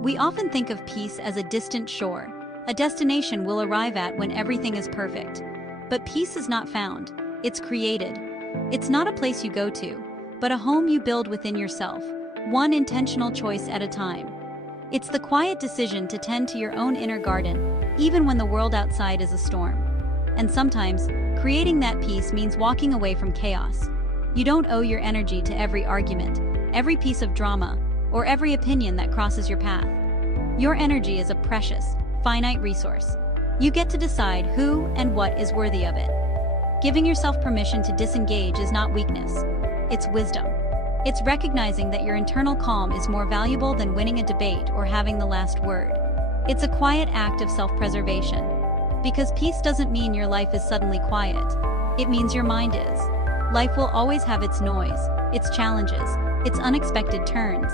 We often think of peace as a distant shore, a destination we'll arrive at when everything is perfect. But peace is not found, it's created. It's not a place you go to, but a home you build within yourself, one intentional choice at a time. It's the quiet decision to tend to your own inner garden, even when the world outside is a storm. And sometimes, creating that peace means walking away from chaos. You don't owe your energy to every argument, every piece of drama, or every opinion that crosses your path. Your energy is a precious, finite resource. You get to decide who and what is worthy of it. Giving yourself permission to disengage is not weakness, it's wisdom. It's recognizing that your internal calm is more valuable than winning a debate or having the last word. It's a quiet act of self-preservation. Because peace doesn't mean your life is suddenly quiet. It means your mind is. Life will always have its noise, its challenges, its unexpected turns.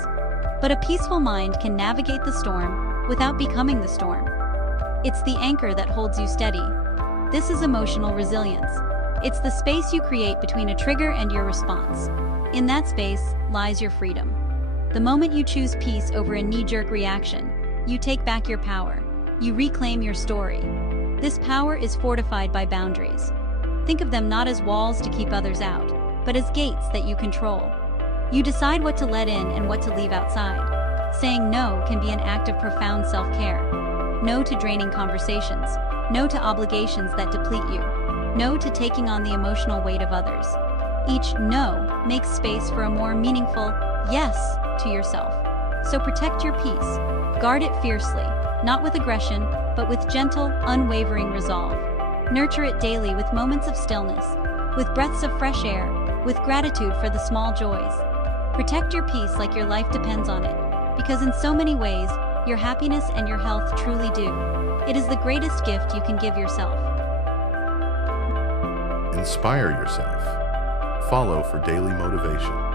But a peaceful mind can navigate the storm without becoming the storm. It's the anchor that holds you steady. This is emotional resilience. It's the space you create between a trigger and your response. In that space lies your freedom. The moment you choose peace over a knee-jerk reaction, you take back your power. You reclaim your story. This power is fortified by boundaries. Think of them not as walls to keep others out, but as gates that you control. You decide what to let in and what to leave outside. Saying no can be an act of profound self-care. No to draining conversations. No to obligations that deplete you. No to taking on the emotional weight of others. Each no makes space for a more meaningful yes to yourself. So protect your peace. Guard it fiercely, not with aggression, but with gentle, unwavering resolve. Nurture it daily with moments of stillness, with breaths of fresh air, with gratitude for the small joys. Protect your peace like your life depends on it, because in so many ways, your happiness and your health truly do. It is the greatest gift you can give yourself. Inspire yourself. Follow for daily motivation.